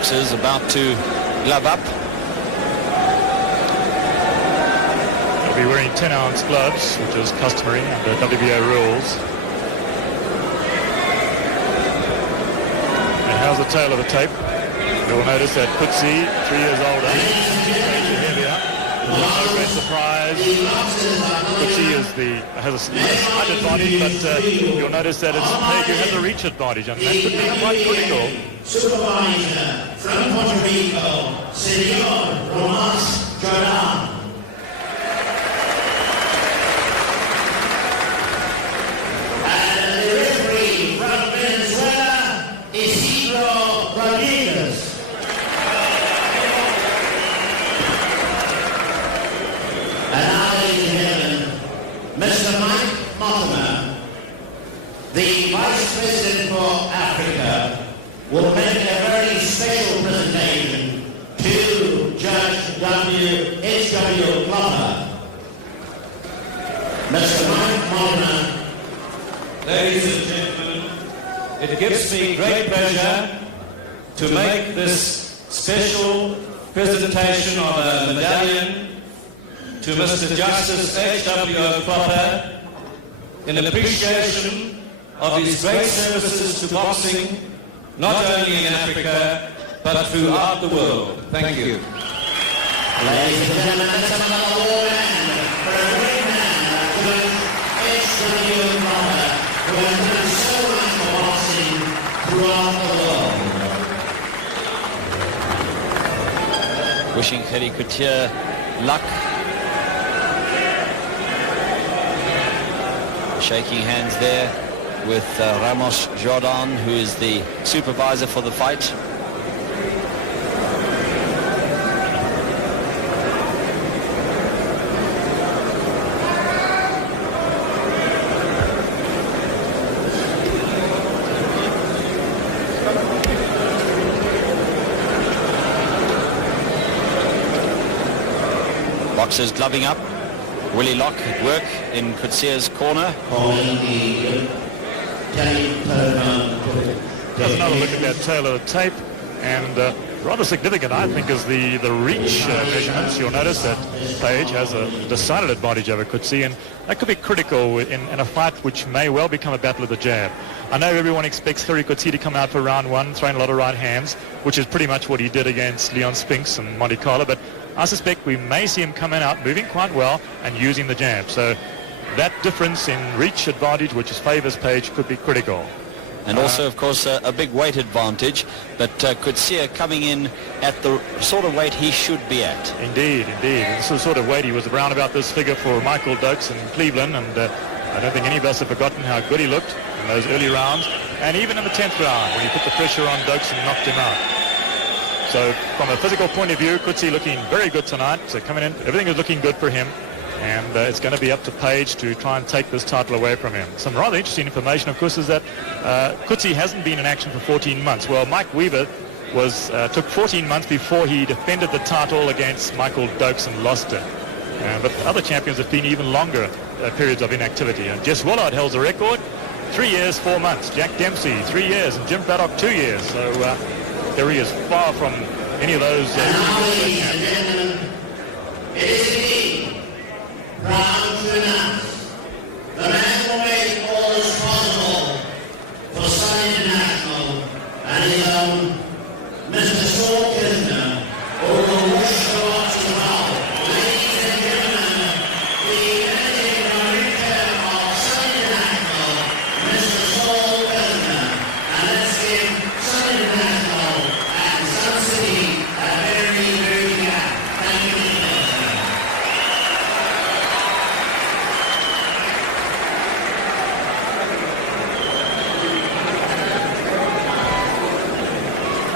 boxers about to glove up. They'll be wearing 10-ounce gloves, which is customary under WBA rules. And how's the tail of the tape? You'll notice that Coetzee, 3 years older, heavier. No great surprise. Coetzee has a slight advantage, but you'll notice that it's Page who has a reach advantage, and that could be quite critical. Supervisor from Puerto Rico, Senor Romas Jordan. And the referee from Venezuela, Isidro Rodriguez. And now, ladies and gentlemen, Mr. Mike Mortimer, the Vice President for Africa, will make a very special presentation to Judge H.W. Clopper. Mr. Mike Mortimer. Ladies and gentlemen, it gives me great pleasure to make this special presentation of a medallion to Mr. Justice H.W. Clopper in appreciation of his great services to boxing, not only in Africa, but throughout the world. Thank you. Ladies and gentlemen, let's have another war for a great man, Judge H.W. Clopper, who has done so much for boxing throughout the world. Wishing Gerrie Coetzee luck. Shaking hands there with Ramos Jordan, who is the supervisor for the fight. Boxers gloving up. Willie Locke at work in Coetzee's corner. Have another look at that tail of the tape, and rather significant, I think, is the reach measurements. You'll notice that Page has a decided advantage over Coetzee, and that could be critical in a fight which may well become a battle of the jab. I know everyone expects Gerrie Coetzee to come out for round 1, throwing a lot of right hands, which is pretty much what he did against Leon Spinks and Monte Carlo, but I suspect we may see him coming out, moving quite well, and using the jab. So that difference in reach advantage, which favors Page, could be critical. And also, of course, a big weight advantage, but Coetzee coming in at the sort of weight he should be at. Indeed, indeed. This is the sort of weight he was around about this figure for Michael Dokes in Cleveland, and I don't think any of us have forgotten how good he looked in those early rounds, and even in the 10th round when he put the pressure on Dokes and knocked him out. So from a physical point of view, Coetzee looking very good tonight. So coming in, everything is looking good for him. And it's going to be up to Page to try and take this title away from him. Some rather interesting information, of course, is that Coetzee hasn't been in action for 14 months. Well, Mike Weaver took 14 months before he defended the title against Michael Dokes and lost it. But other champions have been even longer periods of inactivity. And Jess Willard holds a record, 3 years, 4 months. Jack Dempsey, 3 years. And Jim Paddock, 2 years. So Gerrie is far from any of those champions. It is indeed proud to announce the man who made all this possible for Sun International and his own Mr. Saul Kisner, who will wish to watch the world. Ladies and gentlemen, the managing director of Sun International, Mr. Saul Kisner, and let's give Sun International and Sun City a very, very big hand. Thank you.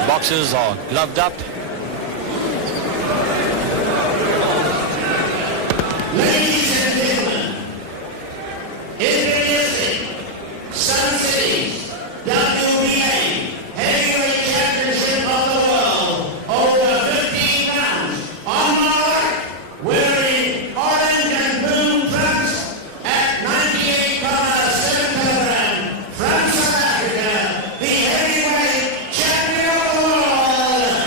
Boxers are gloved up. Ladies and gentlemen, introducing Sun City's WBA Heavyweight Championship of the World over 15 pounds. On my right, wearing orange and blue trunks at 98.7 kilograms from South Africa, the heavyweight champion of the world,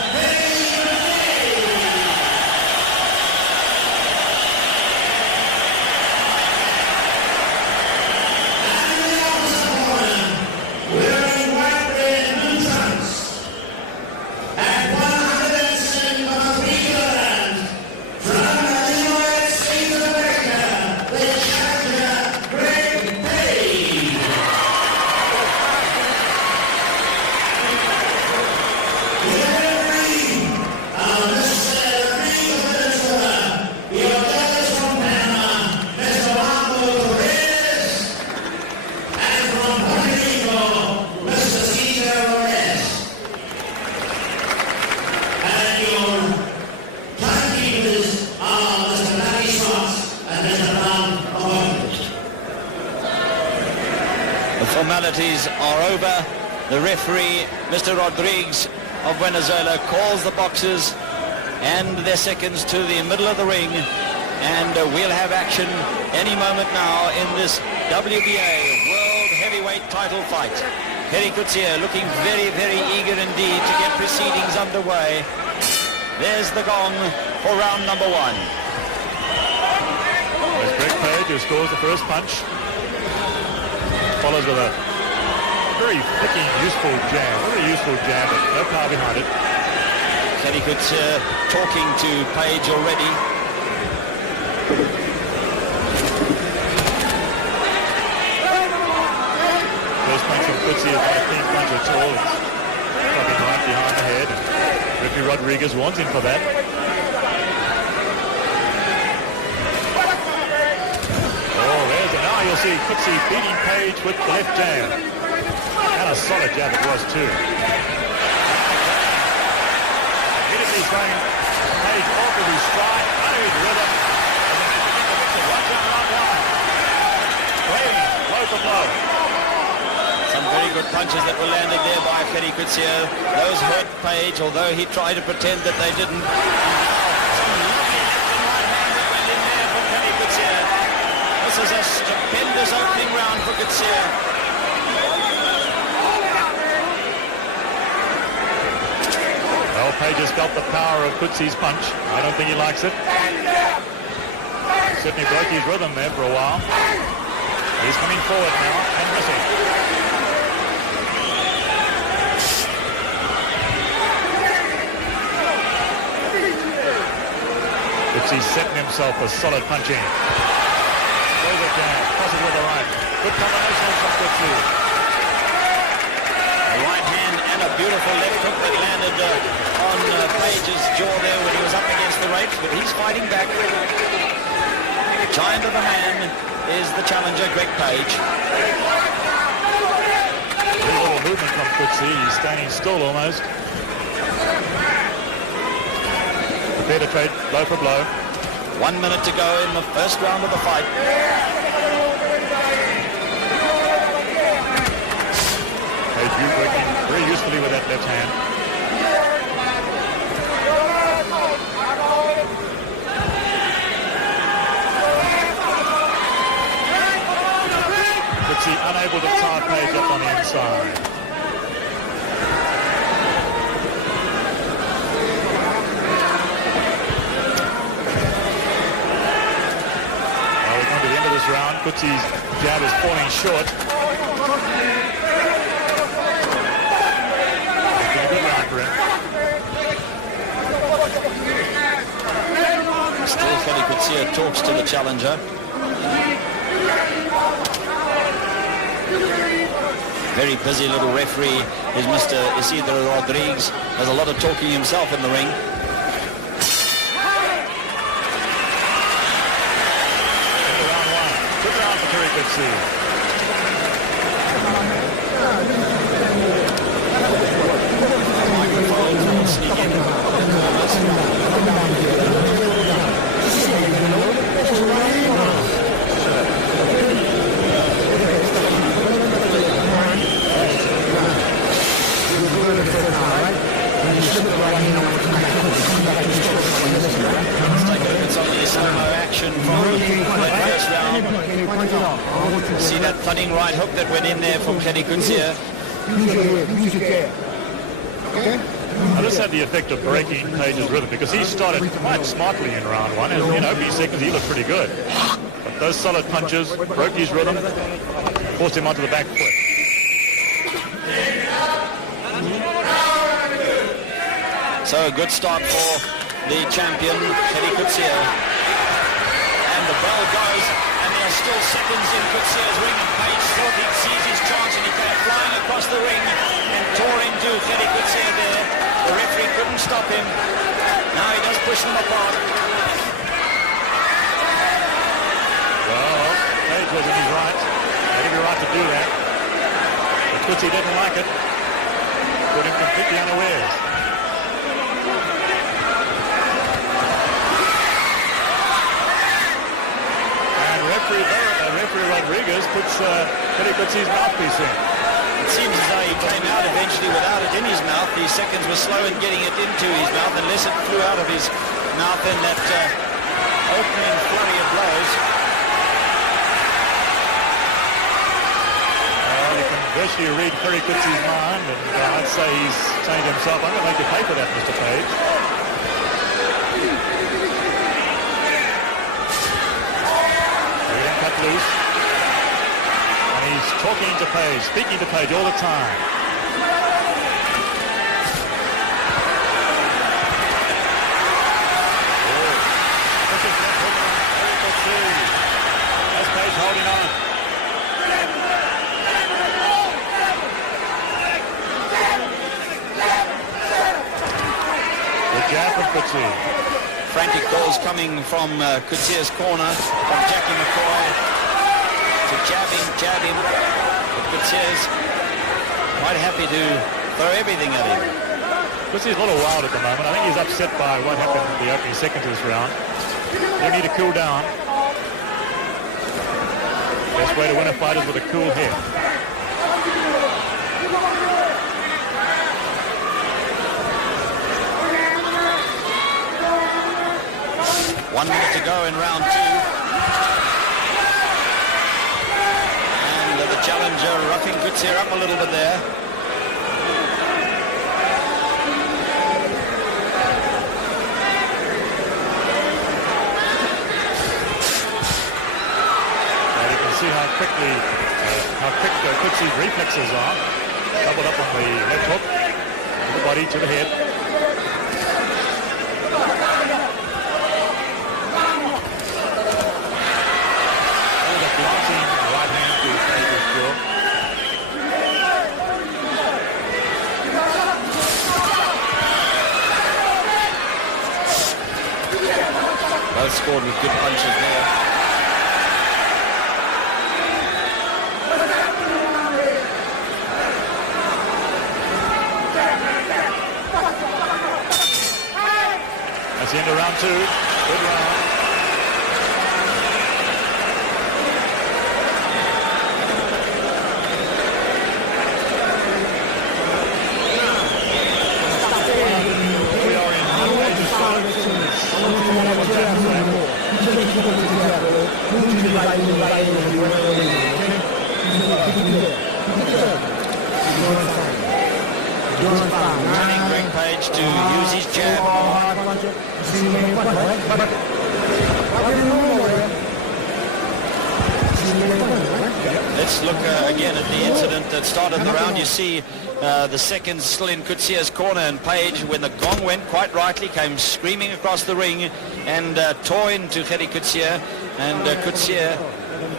Formalities are over. The referee, Mr. Rodriguez of Venezuela, calls the boxers and their seconds to the middle of the ring, and we'll have action any moment now in this WBA World Heavyweight title fight. Gerrie Coetzee looking very, very eager indeed to get proceedings underway. There's the gong for round number 1. There's Greg Page, who scores the first punch. Follows with a very flicky, useful jab. Very useful jab, but no power behind it. Gerrie Coetzee talking to Page already. First punch from Coetzee is not a clean punch at all. It's dropping right behind the head. Referee Rodriguez warns him for that. Oh, there's it. Now you'll see Coetzee beating Page with the left jab. And a solid jab it was too. Immediately throwing Page off of his stride, under his rhythm. And then right down, right down. Playing blow for blow. Some very good punches that were landed there by Gerrie Coetzee. Those hurt Page, although he tried to pretend that they didn't. Some lovely left and right hand that went in there from Gerrie Coetzee. This is a stupendous opening round for Coetzee. Well, Page has felt the power of Coetzee's punch. I don't think he likes it. Certainly broke his rhythm there for a while. He's coming forward now and missing. Coetzee's setting himself for solid punching. Over jab, crosses with the right. Good combination from Coetzee. A right hand and a beautiful left hook that landed on Page's jaw there when he was up against the ropes, but he's fighting back. The giant of a man is the challenger, Greg Page. Very little movement from Coetzee. He's standing still almost. Prepare to trade blow for blow. 1 minute to go in the first round of the fight. Page working very usefully with that left hand. Coetzee unable to tie Page up on the inside. Well, we're going to the end of this round. Coetzee's jab is falling short. Still Gerrie Coetzee talks to the challenger. Very busy little referee is Mr. Isidro Rodriguez. Does a lot of talking himself in the ring. Round 1. Good round for Gerrie Coetzee. Action from that first round. See that thudding right hook that went in there from Gerrie Coetzee. Now this had the effect of breaking Page's rhythm because he started quite smartly in round 1. And in opening seconds he looked pretty good. But those solid punches broke his rhythm, forced him onto the back foot. So a good start for the champion, Gerrie Coetzee. And the bell goes, and there are still seconds in Coetzee's ring, and Page thought he sees his chance, and he came flying across the ring and tore into Gerrie Coetzee there. The referee couldn't stop him. Now he does push them apart. Well, Page was in his right. He had every right to do that. But Coetzee didn't like it. Put him completely unawares. And referee Rodriguez puts Gerrie Coetzee's mouthpiece in. It seems as though he came out eventually without it in his mouth. The seconds were slow in getting it into his mouth, unless it flew out of his mouth in that opening flurry of blows. Well, you can virtually read Gerrie Coetzee's mind, and I'd say he's saying to himself, I'm going to make you pay for that, Mr. Page. He didn't cut loose. And he's talking to Page, speaking to Page all the time. That's Page holding on. The jab from Coetzee. Frantic calls coming from Coetzee's corner, from Jackie McCoy to jab him. But Coetzee's quite happy to throw everything at him. Coetzee's a little wild at the moment. I think he's upset by what happened in the opening seconds of this round. They need to cool down. Best way to win a fight is with a cool head. 1 minute to go in round 2. And the challenger roughing Coetzee up a little bit there. And you can see how quick Coetzee's reflexes are. Doubled up on the left hook, to the body, to the head. Both scored with good punches there. That's the end of round 2. Good round. Turning Greg Page to use his jab. Let's look again at the incident that started the round. You see the seconds still in Coetzee's corner, and Page, when the gong went, quite rightly came screaming across the ring and tore into Gerrie Coetzee, and Coetzee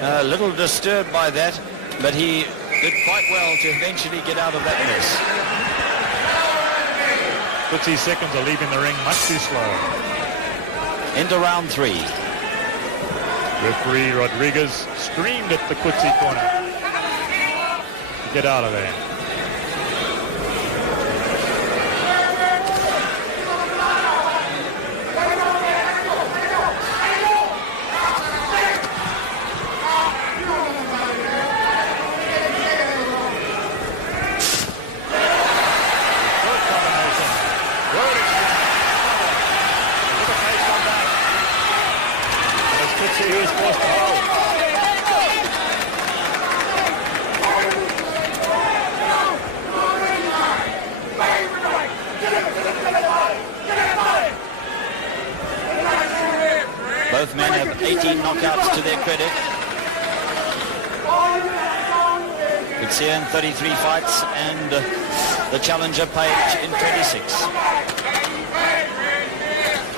a little disturbed by that, but he did quite well to eventually get out of that mess. Coetzee's seconds are leaving the ring much too slow. Into round 3. Referee Rodriguez screamed at the Coetzee corner to get out of there. He was forced to hold. Both men have 18 knockouts to their credit. Coetzee in 33 fights, and the challenger Page in 26.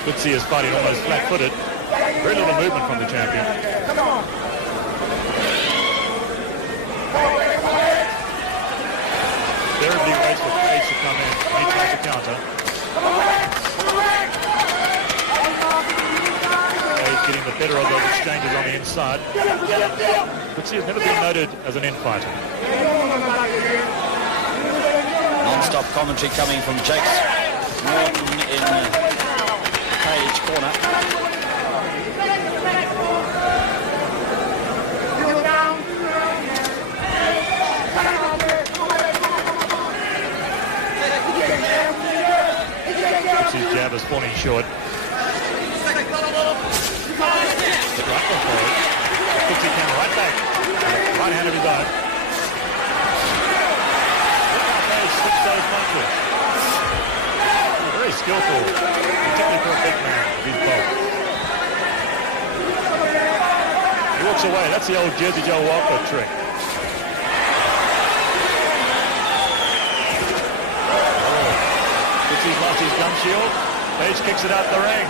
Coetzee is fighting almost flat-footed. Very little movement from the champion. Terribly waits for Page to come in. He tries to counter. Page getting the better of those exchanges on the inside. Coetzee has never been noted as an infighter. Non-stop commentary coming from Jakes Norton in the Page corner. falling short. The right one forward. Coetzee came right back. Right hand of his own. Look how Page switched those punches. Very skillful, particularly for a big man of his bulk. He walks away. That's the old Jersey Joe Walker trick. He's lost his gum shield. Page kicks it out the ring.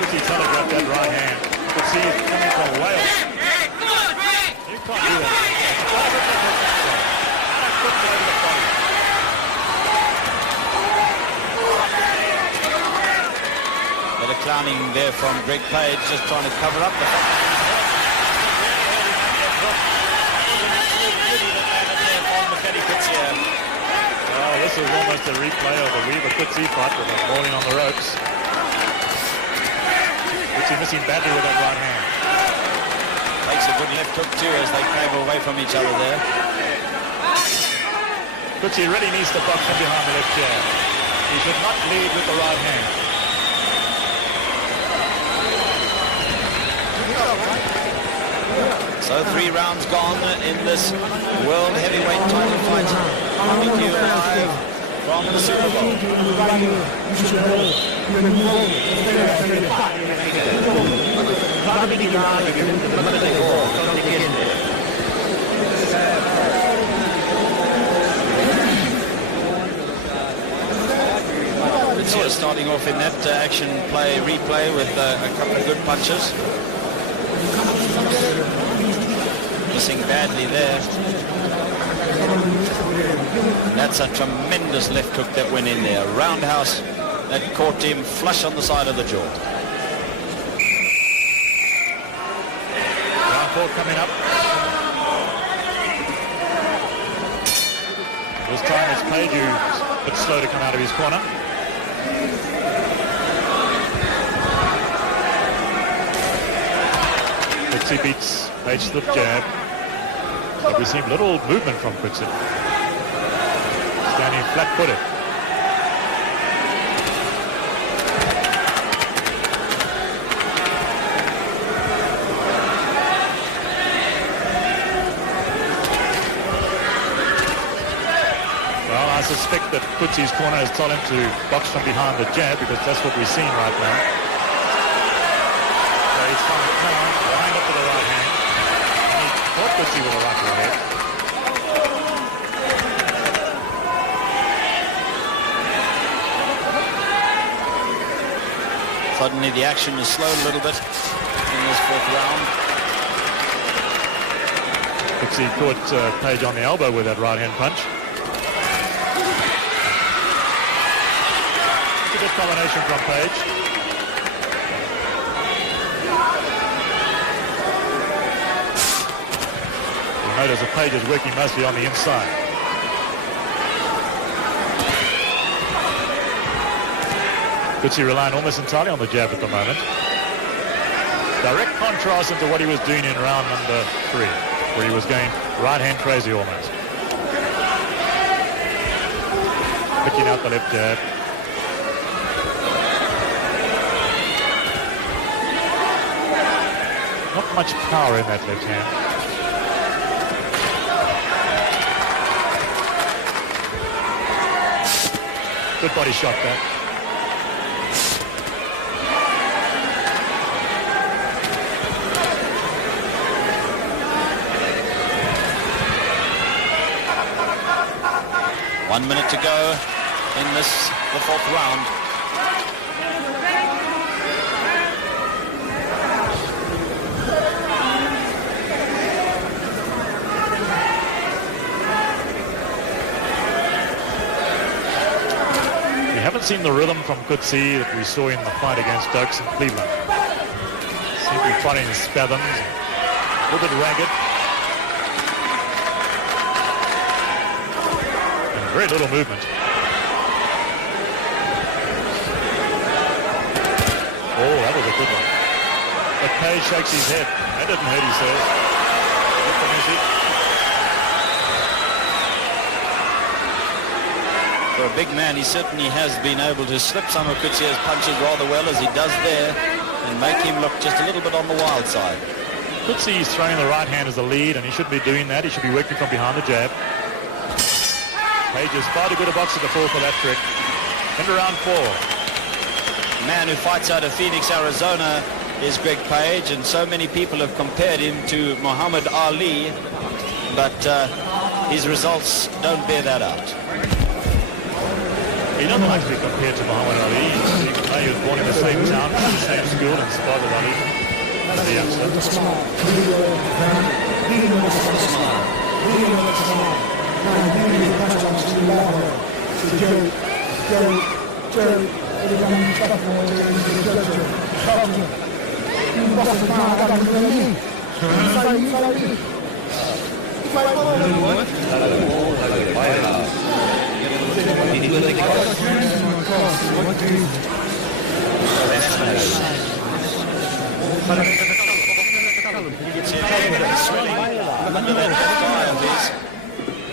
Coetzee telegraphed that right hand. Coetzee is coming from Wales. You can't do that. Bit of clowning there from Greg Page, just trying to cover up the Oh, this is almost a replay of the Weaver Coetzee fight with him falling on the ropes. Coetzee missing badly with that right hand. Takes a good left hook too as they crave away from each other there. Coetzee really needs to box from behind the left jab. He should not lead with the right hand. So 3 rounds gone in this World Heavyweight title fight. Coming to you live from the Superbowl. So starting off in that action replay with a couple of good punches. Missing badly there. That's a tremendous left hook that went in there. Roundhouse that caught him flush on the side of the jaw. Round 4 coming up. This time it's Page who's a bit slow to come out of his corner. Coetzee beats Page with jab. But we see little movement from Coetzee. Standing flat-footed. Well, I suspect that Coetzee's corner has told him to box from behind the jab because that's what we're seeing right now. So he's trying to come behind up with the right hand. And he caught Coetzee with the right hand. Suddenly the action is slowed a little bit in this 4th round. Coetzee caught Page on the elbow with that right hand punch. It's a good combination from Page. You'll notice that Page is working mostly on the inside. Coetzee relying almost entirely on the jab at the moment. Direct contrast into what he was doing in round number 3, where he was going right hand crazy almost. Picking out the left jab. Not much power in that left hand. Good body shot there. One minute to go in the 4th round. We haven't seen the rhythm from Coetzee that we saw in the fight against Dokes in Cleveland. Seems to be fighting in spasms, a little bit ragged. Very little movement. Oh, that was a good one. But Page shakes his head. That didn't hurt, he says. For a big man, he certainly has been able to slip some of Coetzee's punches rather well, as he does there, and make him look just a little bit on the wild side. Coetzee is throwing the right hand as a lead, and he shouldn't be doing that. He should be working from behind the jab. Page is far too good a boxer to fall for that trick. Into round 4. The man who fights out of Phoenix, Arizona is Greg Page, and so many people have compared him to Muhammad Ali, but his results don't bear that out. He doesn't like to be compared to Muhammad Ali. He was born in the same town, the same school, and sparred with Ali as a youngster.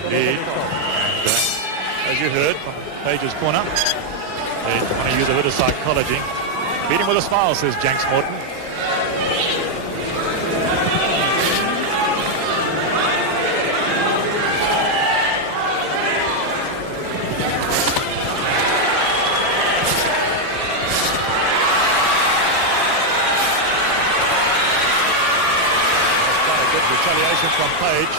Indeed. As you heard from Page's corner, they want to use a bit of psychology. Beat him with a smile, says Janks Morton. Retaliation from Page.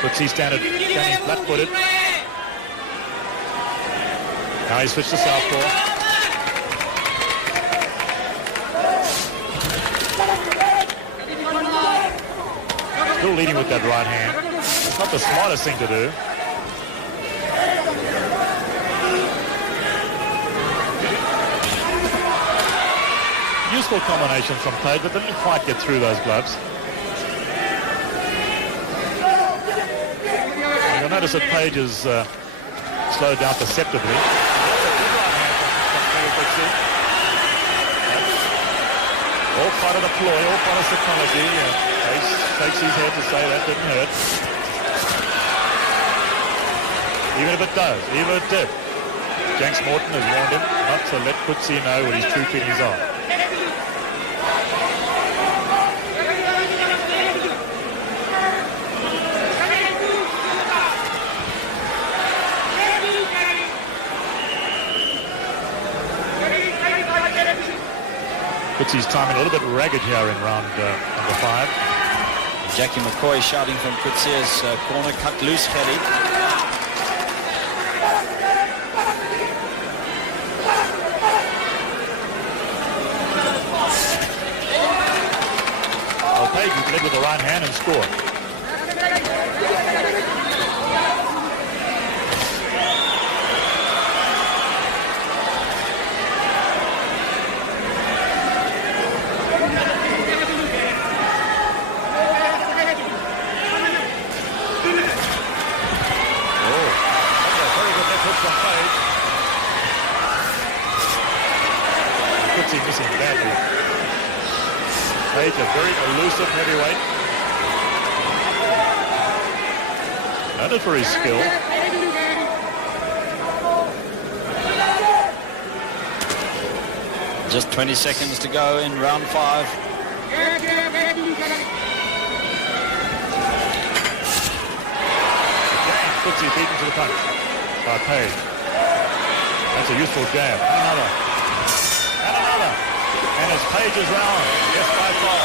Coetzee standing flat-footed. Now he switched to southpaw. Still leading with that right hand. It's not the smartest thing to do. Useful combination from Page, but didn't quite get through those gloves. You'll notice that Page is slowed down perceptibly. All part of the ploy, all part of psychology. Page shakes his head to say that didn't hurt. Even if it does, even if it did. Janks Morton has warned him not to let Coetzee know what his true feelings are. Coetzee's timing a little bit ragged here in round number 5. Jackie McCoy shouting from Coetzee's corner, cut loose, Kelly. Well, Page led with the right hand and scored. Coetzee missing badly. Page, a very elusive heavyweight. Noted for his skill. Just 20 seconds to go in round 5. Coetzee beaten to the punch by Page. That's a useful jab. Another. And another. And it's Page's round. Yes, by far.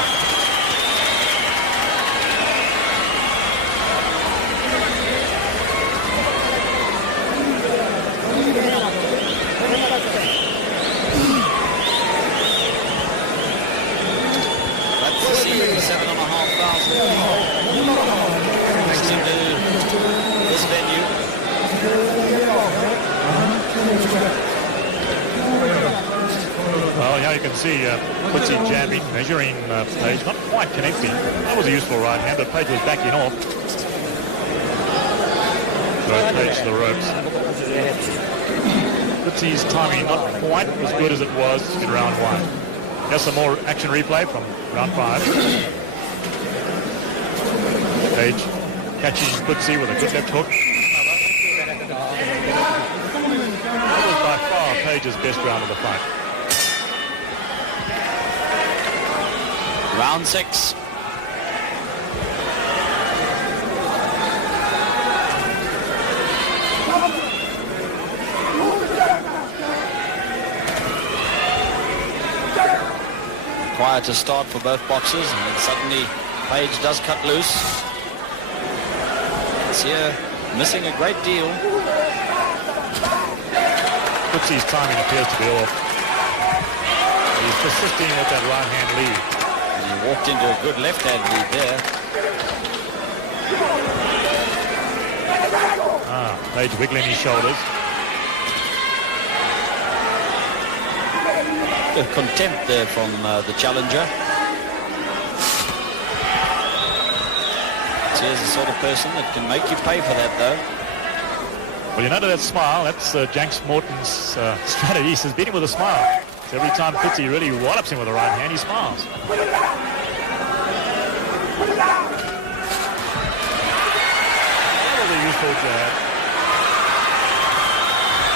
That's the scene for 7,500 next into this venue. Well, here you can see Coetzee jabbing, measuring Page, not quite connecting. That was a useful right hand, but Page was backing off. Throw Page to the ropes. Coetzee's timing not quite as good as it was in round 1. Here's some more action replay from round 5. Page catching Coetzee with a good left hook. That was by far Page's best round of the fight. Round 6. Quieter start for both boxers, and then suddenly Page does cut loose. It's here missing a great deal. Coetzee's timing appears to be off. He's persisting with that right hand lead. And he walked into a good left hand lead there. Page wiggling his shoulders. Bit of contempt there from the challenger. Here's the sort of person that can make you pay for that, though. Well, you know that smile, that's Janks Morton's strategy. He says, beat him with a smile. So every time Coetzee really wallops him with a right hand, he smiles. Oh, the useful jab.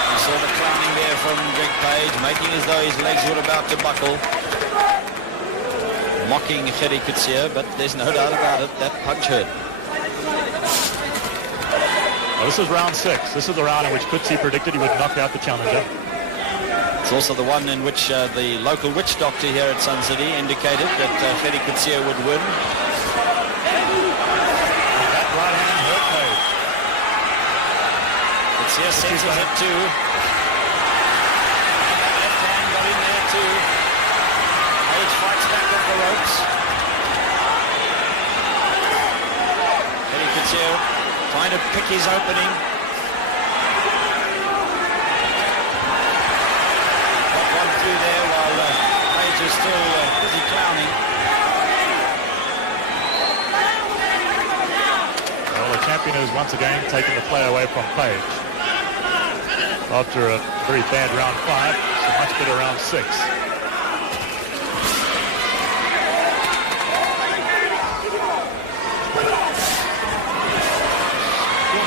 You saw the clowning there from Greg Page, making as though his legs were about to buckle. Mocking Gerrie Coetzee, but there's no doubt about it, that punch hurt. Well, this is round 6. This is the round in which Coetzee predicted he would knock out the challenger. It's also the one in which the local witch doctor here at Sun City indicated that Gerrie Coetzee would win. That right hand hurt Page. Coetzee senses it too. That left hand got in there too. Page fights back off the ropes. Gerrie Coetzee trying to pick his opening. Got one through there while Page is still busy clowning. Well, the champion has once again taken the play away from Page. After a very bad round 5, it's a much better round 6.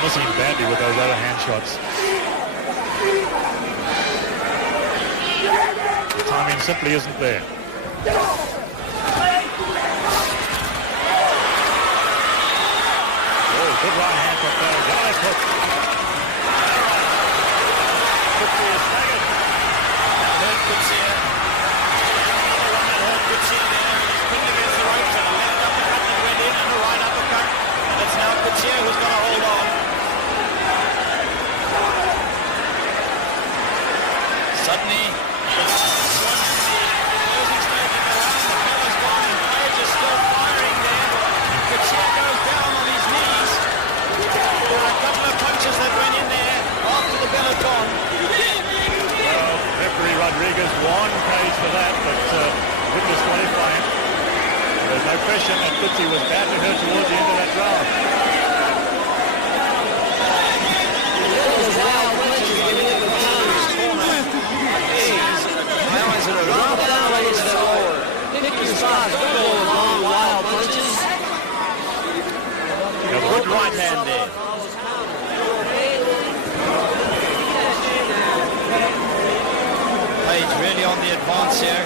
Missing badly with those other hand shots. The timing simply isn't there. Oh, good right hand from Page. Oh, that's hook. Coetzee is staggered. That hurt Coetzee. Another one that hurt Coetzee there. He's pinned against the ropes, and a left uppercut that went in and a right uppercut. And it's now Coetzee who's going to hold on. Suddenly, it's one in the closing stage of the round. The bell is gone, and Page is still firing there. Coetzee goes down on his knees. There were a couple of punches that went in there after the bell had gone. Well, referee Rodriguez warned Page for that, but wouldn't disqualify him. There's no question that Coetzee was badly hurt towards the end of that round. A good right hand there. Page really on the advance here.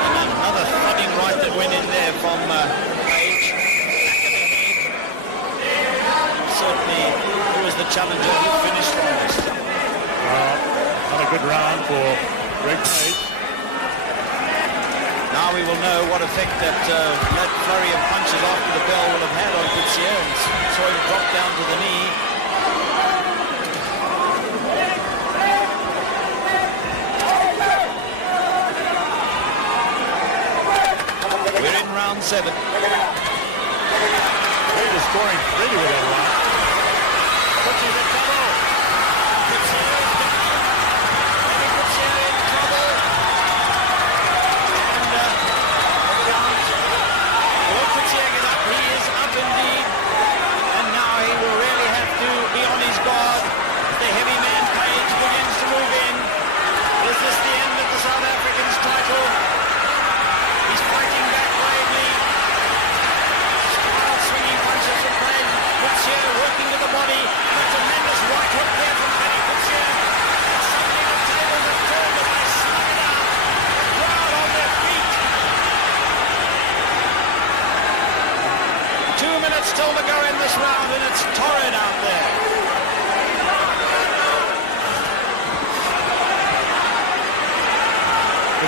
And another thudding right that went in there from Page. Back of the head. Certainly, he was the challenger who finished strongest. Not a good round for Greg Page. Now we will know what effect that flurry of punches after the bell will have had on Coetzee, and saw him drop down to the knee. We're in round 7. Page is scoring really with that round. Coetzee's in trouble. Coetzee is down. Coetzee in trouble. Coetzee get up. He is up indeed. And now he will really have to be on his guard. The heavy man Page begins to move in.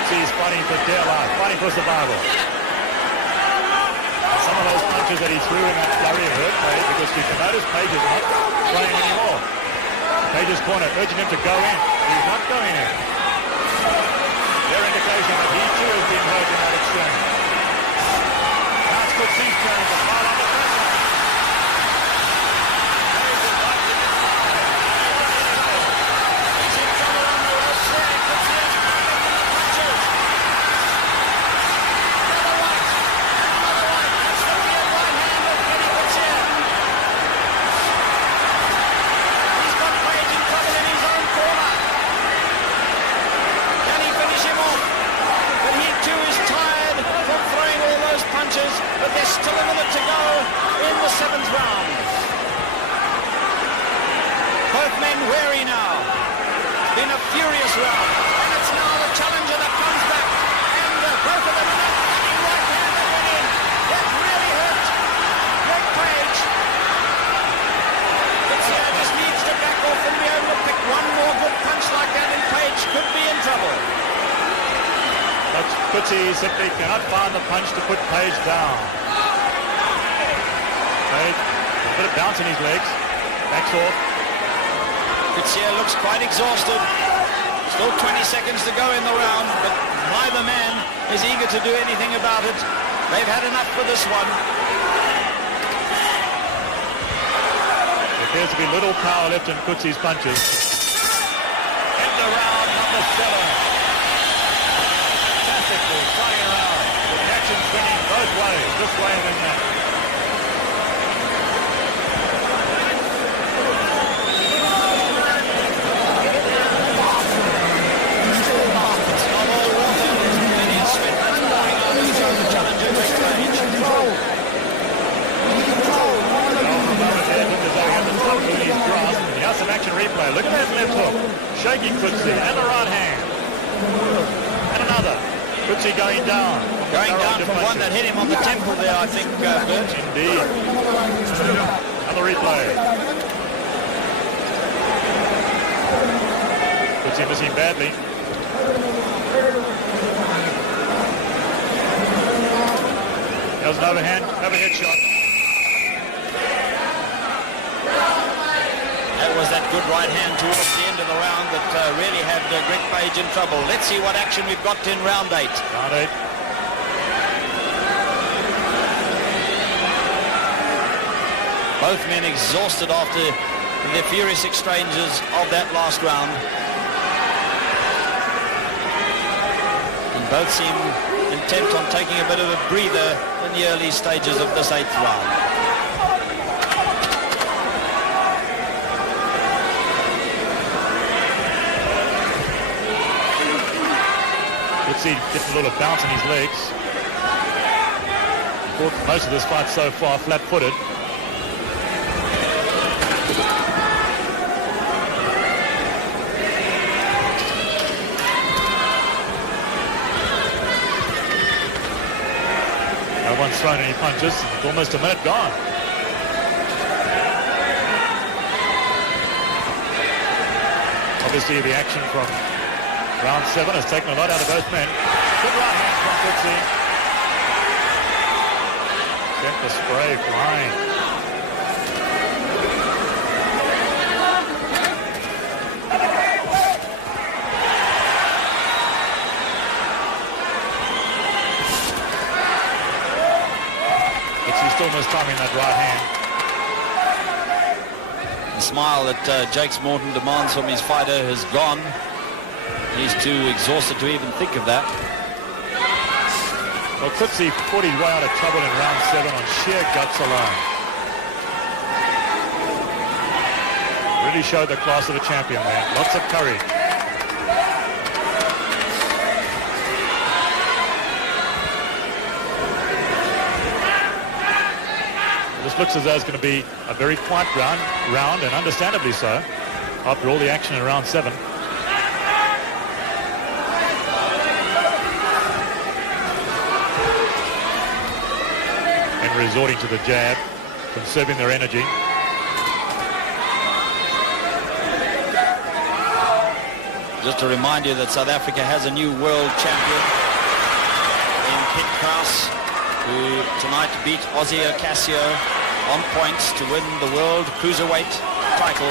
Coetzee's fighting for dear life, fighting for survival. Some of those punches that he threw in that flurry hurt Page, because you can notice Page is not throwing anymore. Page's corner urging him to go in. He's not going in. Their indication that he too has been hurt in that exchange. Now it's Coetzee's turn to pile on the pressure. But there's still a minute to go in the 7th round. Both men wary now. It's been a furious round. And it's now the challenger that comes back. And both of them in that right hand that went in. That really hurt Greg Page. Coetzee just needs to back off and be able to pick one more good punch like that, and Page could be in trouble. But Coetzee simply cannot find the punch to put Page down. Page, a bit of bounce in his legs. Backs off. Coetzee looks quite exhausted. Still 20 seconds to go in the round, but neither man is eager to do anything about it. They've had enough for this one. There appears to be little power left in Coetzee's punches. In the round number 7. Flying around. The action swinging both ways, this way and then that. Now some action replay. Look at that left hook. Shaking Coetzee and the right hand. And another. Coetzee going down. Going down from one that hit him on the temple there, I think, Bert. Indeed. Another replay. Coetzee missing badly. There's an overhead shot. That was that good right hand towards the end of the round that really had Greg Page in trouble. Let's see what action we've got in round 8. Round 8. Both men exhausted after the furious exchanges of that last round. And both seem intent on taking a bit of a breather in the early stages of this 8th round. Coetzee getting a little bounce in his legs. Fought most of this fight so far flat-footed. No one's thrown any punches. It's almost a minute gone. Obviously the action from round 7 has taken a lot out of both men. Good right hand from Coetzee. Sent the spray flying. Coetzee still missed timing that right hand. The smile that Jakes Morton demands from his fighter has gone. He's too exhausted to even think of that. Well, Coetzee fought his way out of trouble in round 7 on sheer guts alone. Really showed the class of the champion there. Lots of courage. This looks as though it's going to be a very quiet round, and understandably so, after all the action in round 7. Resorting to the jab, conserving their energy. It Just to remind you that South Africa has a new world champion in Kit Kraus, who tonight beat Ozzy Ocasio on points to win the world cruiserweight title.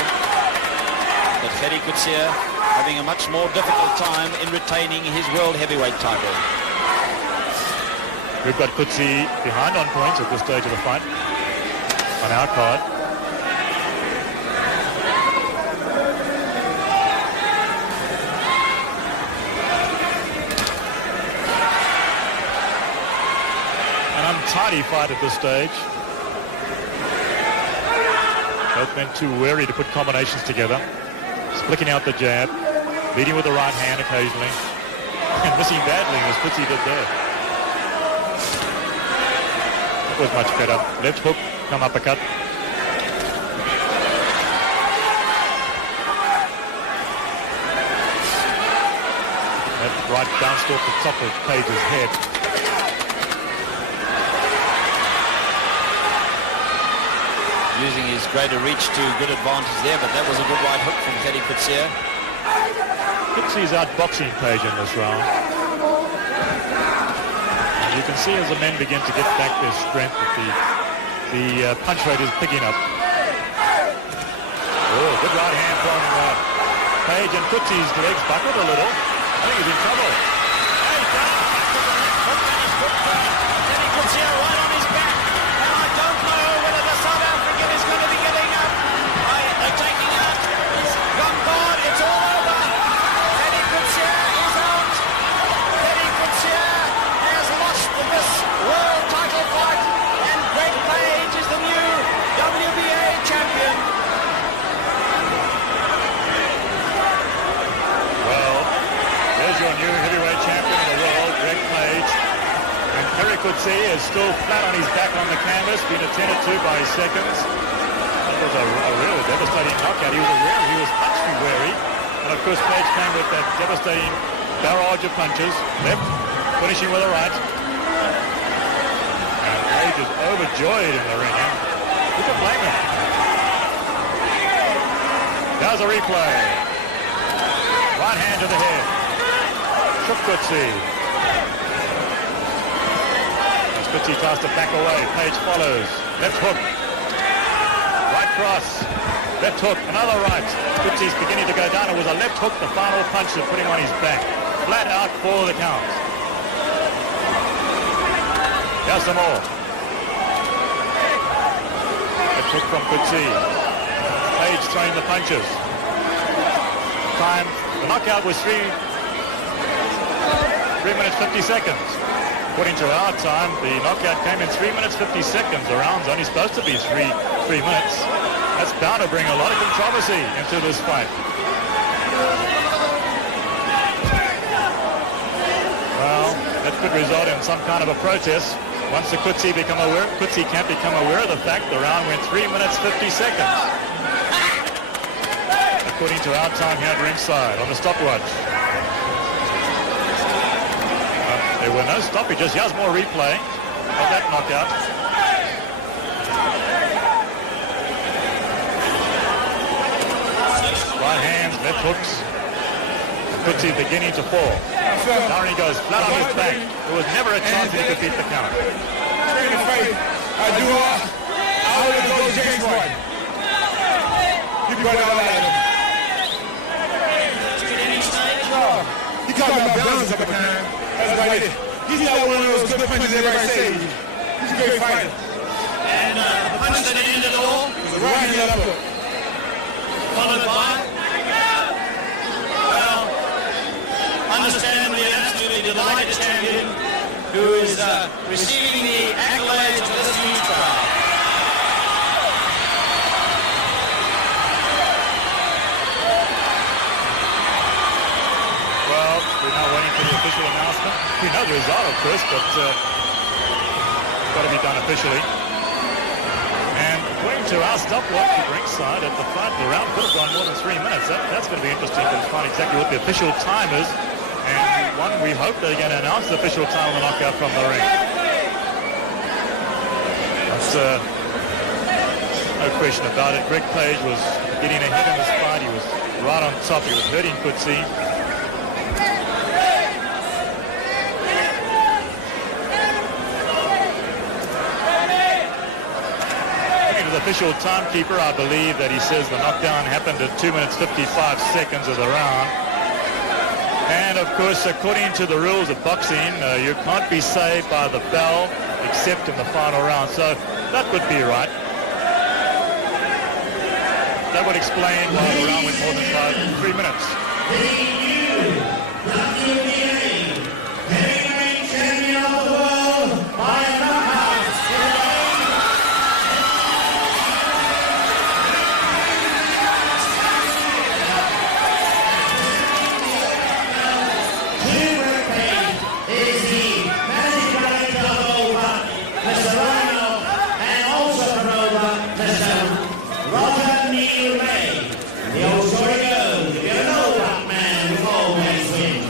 But Gerrie Coetzee having a much more difficult time in retaining his world heavyweight title. We've got Coetzee behind on points at this stage of the fight on our card. An untidy fight at this stage. Both men too wary to put combinations together. Flicking out the jab, leading with the right hand occasionally, and missing badly as Coetzee did there. That was much better. Left hook, come uppercut. That right bounced off the top of Page's head. Using his greater reach to good advantage there, but that was a good right hook from Gerrie Coetzee. Coetzee's outboxing Page in this round. And you can see as the men begin to get back their strength that the punch rate is picking up. Oh, good right hand from Page, and Coetzee's legs buckled a little. I think he's in trouble. Gerrie Coetzee right on his back, and I don't know whether the South African is going to be getting up. They're taking out. It's gone guard. It's all over. Gerrie Coetzee is out. Gerrie Coetzee has lost this world title fight, and Greg Page is the new WBA champion. Well, there's your new heavyweight champion of the world, Greg Page. And Gerrie Coetzee is still flat on his back on the canvas, being attended to by his seconds. That was a real devastating knockout. He was aware, he was punch wary. And of course, Page came with that devastating barrage of punches. Left, finishing with a right. And Page is overjoyed in the ring. Who can blame him? There's a replay. Right hand to the head. Shook Coetzee. As Coetzee tries to back away. Page follows. Left hook. Right cross. Left hook. Another right. Coetzee's beginning to go down. It was a left hook, the final punch that put him on his back. Flat out for the count. Here's some more. Left hook from Coetzee. Page throwing the punches. Time. The knockout was 3 minutes 50 seconds. According to our time, the knockout came in 3 minutes 50 seconds. The round's only supposed to be three minutes. That's bound to bring a lot of controversy into this fight. Well, that could result in some kind of a protest. Once the Coetzee can't become aware of the fact the round went 3 minutes 50 seconds. According to our time here at ringside on the stopwatch. There were no stoppages. Here's more replay of that knockout. Right hands, left hooks. Coetzee beginning to fall. Down he goes, flat on his back. There was never a chance that he could beat the count. He caught me off balance up a time. That's about it. He's not one of those good punches everybody says. He's a great fighter. And the punch that ended it all was a right hand left hook. followed by, well, understandably an absolutely delighted champion who is receiving the accolades of this huge crowd. Well, we're now waiting for the official announcement. We know the result, of course, but it's got to be done officially. And according to our stopwatch at ringside at the front, the round could have gone more than 3 minutes. That's going to be interesting to find exactly what the official time is. And one, we hope they're going to announce the official time of the knockout from the ring. That's no question about it. Greg Page was getting ahead in this fight. He was right on top. He was hurting Coetzee. official timekeeper, I believe that he says the knockdown happened at 2 minutes 55 seconds of the round. And of course, according to the rules of boxing, you can't be saved by the bell except in the final round. So that would be right. That would explain why the round went more than 3 minutes. The new WBA Heavyweight Champion of the World by a knockout. Is the managing director of OVA, Mr. Rhino, and also from OVA, Mr. Roger Neil May. The old story goes, if you're an old black man, you always win.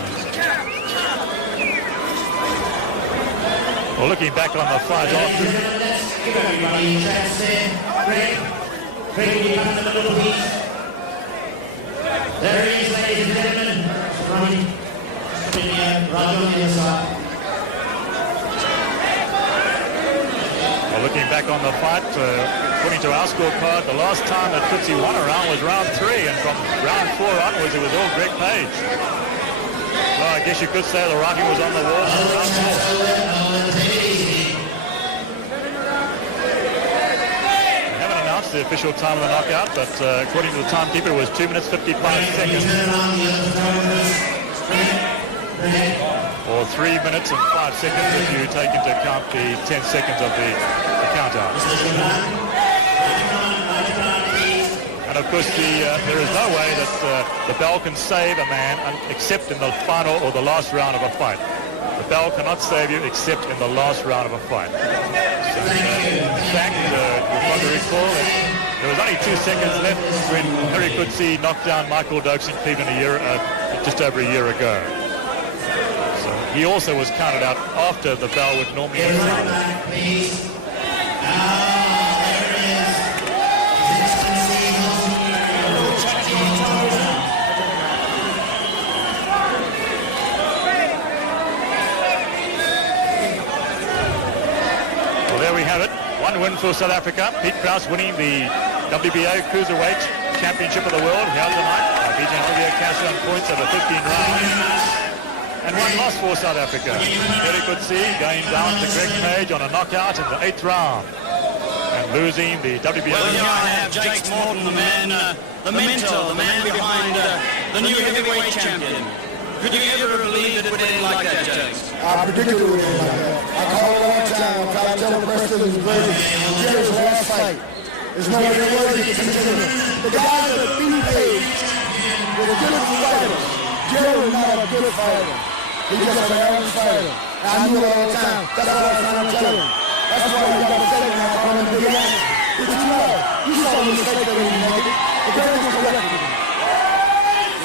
Well, looking back on the fight after... Let's give everybody a chance there. Craig, you have the middle piece. There he is, ladies and gentlemen. Ronnie. Roger on the other side. Well, looking back on the fight, according to our scorecard, the last time that Coetzee won a round was round 3, and from round 4 onwards, it was all Greg Page. Well, I guess you could say the writing was on the wall in round 4. They haven't announced the official time of the knockout, but according to the timekeeper, it was 2 minutes 55 seconds. Or 3 minutes and 5 seconds if you take into account the 10 seconds of the count-out. And of course, there is no way that the bell can save a man except in the final or the last round of a fight. The bell cannot save you except in the last round of a fight. So, in fact, you'll probably recall that there was only 2 seconds left when Gerrie Coetzee knocked down Michael Dukes in Cleveland just over a year ago. He also was counted out after the bell would normally have sounded. Well, there we have it. One win for South Africa. Pete Krause winning the WBA Cruiserweight Championship of the World here tonight by beating Olivier Cassia on points over 15 rounds. And one loss for South Africa. Gerrie Coetzee going down to Greg Page on a knockout in the 8th round. And losing the WBA... Well, here I have Jake Morton, the man, the mentor, the man behind the new heavyweight champion. Could you ever believe it would end like that, Jake? I predicted it would end like that. I called it all the time. I tried to tell the rest of his brother, Gerrie's last fight is no way worthy to consider. The guy that beat Page was a good fighter. Gerrie was not a good fighter. He's just an average fighter. I knew it all the time. That's why I was trying to tell him. That's why you got a mistake now calling him Big Ass. But you know, you saw the mistake that we made. The Gerrie was corrected him.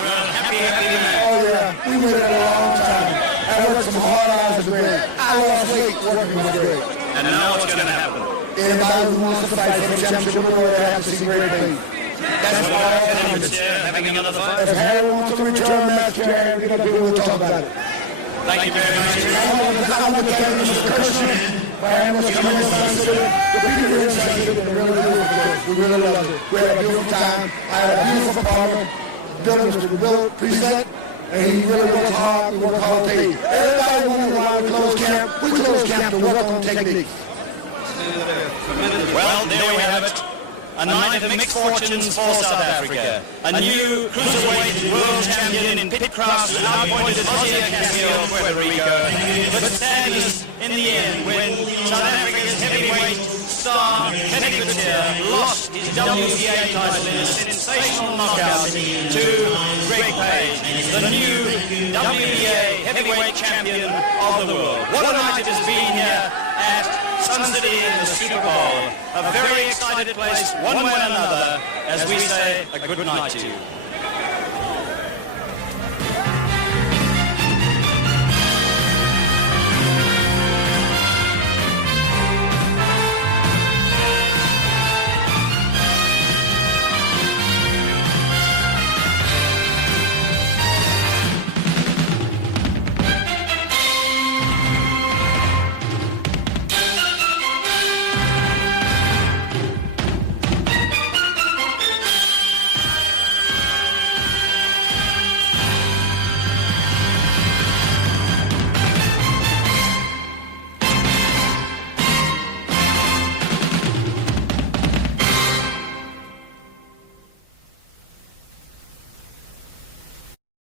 Well, happy man. Oh yeah, we waited a long time. I worked some hard hours with Greg. I lost weight working with Greg. And now what's going to happen? Anybody who wants to fight for the championship world has to see Greg Page. That's why I'm having another fight. If Harry wants to return match, Harry, get up here and we'll talk about it. Thank you very much. I want to thank Mr. Kirshner for having us come here and sit in. The people here in San Diego, they really do it for us. We really love it. We had a beautiful time. I had a beautiful partner, Mr. Bill Preset, and he really works hard. We work hard to pay. Everybody wondering why we close camp. We close camp to work on techniques. Well, there we have it. A night of mixed fortunes for South Africa. A new cruiserweight world champion in Pete Krause outpointed Olivier Cassia of Puerto Rico, but stands in the end when South Africa's heavyweight star Gerrie Coetzee lost his WBA title in a sensational knockout to Greg Page, the new WBA heavyweight champion of the world. What a night it has been here at Sun City in the Superbowl. A very excited place, one way or another, as we say a good night to you.